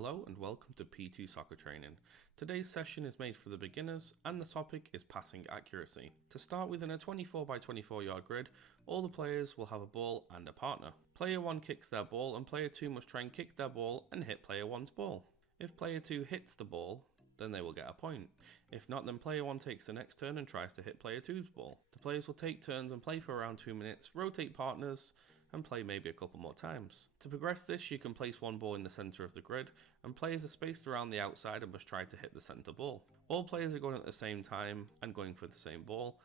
Hello and welcome to P2 Soccer Training. Today's session is made for the beginners and the topic is passing accuracy. To start, within a 24 by 24 yard grid, all the players will have a ball and a partner. Player 1 kicks their ball and player 2 must try and kick their ball and hit player 1's ball. If player 2 hits the ball, then they will get a point. If not, then player 1 takes the next turn and tries to hit player 2's ball. The players will take turns and play for around 2 minutes, rotate partners, and play maybe a couple more times. To progress this, you can place one ball in the centre of the grid, and players are spaced around the outside and must try to hit the centre ball. All players are going at the same time and going for the same ball,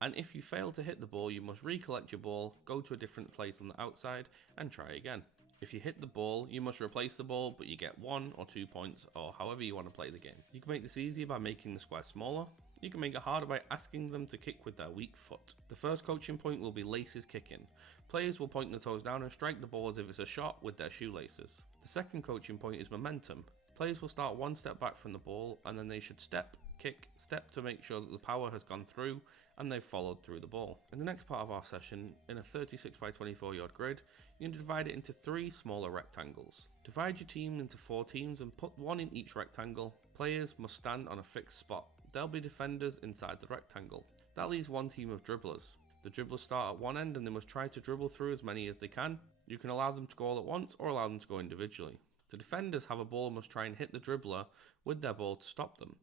and if you fail to hit the ball, you must recollect your ball, go to a different place on the outside, and try again. If you hit the ball, you must replace the ball, but you get 1 or 2 points, or however you want to play the game. You can make this easier by making the square smaller. You can make it harder by asking them to kick with their weak foot. The first coaching point will be laces kicking. Players will point their toes down and strike the ball as if it's a shot with their shoelaces. The second coaching point is momentum. Players will start one step back from the ball and then they should step, kick, step to make sure that the power has gone through and they've followed through the ball. In the next part of our session, in a 36 by 24 yard grid, you can divide it into 3 smaller rectangles. Divide your team into 4 teams and put 1 in each rectangle. Players must stand on a fixed spot. There'll be defenders inside the rectangle. That leaves 1 team of dribblers. The dribblers start at one end and they must try to dribble through as many as they can. You can allow them to go all at once or allow them to go individually. The defenders have a ball and must try and hit the dribbler with their ball to stop them.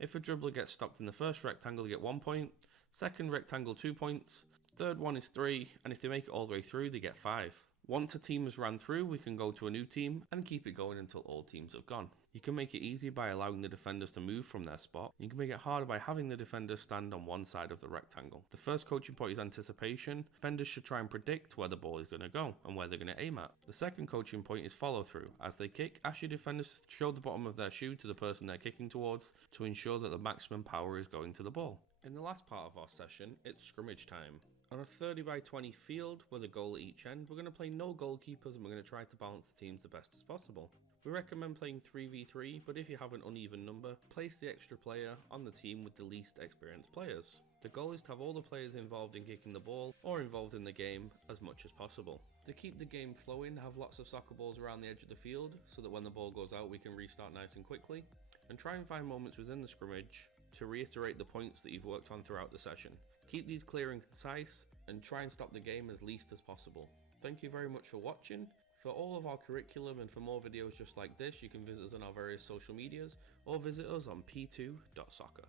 If a dribbler gets stopped in the first rectangle, they get 1 point, second rectangle 2 points, third one is 3, and if they make it all the way through, they get 5. Once a team has ran through, we can go to a new team and keep it going until all teams have gone. You can make it easy by allowing the defenders to move from their spot. You can make it harder by having the defenders stand on one side of the rectangle. The first coaching point is anticipation. Defenders should try and predict where the ball is going to go and where they're going to aim at. The second coaching point is follow through. As they kick, ask your defenders to show the bottom of their shoe to the person they're kicking towards to ensure that the maximum power is going to the ball. In the last part of our session, it's scrimmage time. On a 30 by 20 field with a goal at each end, we're going to play no goalkeepers and we're going to try to balance the teams the best as possible. We recommend playing 3v3, but if you have an uneven number, place the extra player on the team with the least experienced players. The goal is to have all the players involved in kicking the ball or involved in the game as much as possible. To keep the game flowing, have lots of soccer balls around the edge of the field so that when the ball goes out we can restart nice and quickly. And try and find moments within the scrimmage to reiterate the points that you've worked on throughout the session. Keep these clear and concise and try and stop the game as least as possible. Thank you very much for watching. For all of our curriculum and for more videos just like this, you can visit us on our various social medias or visit us on p2.soccer.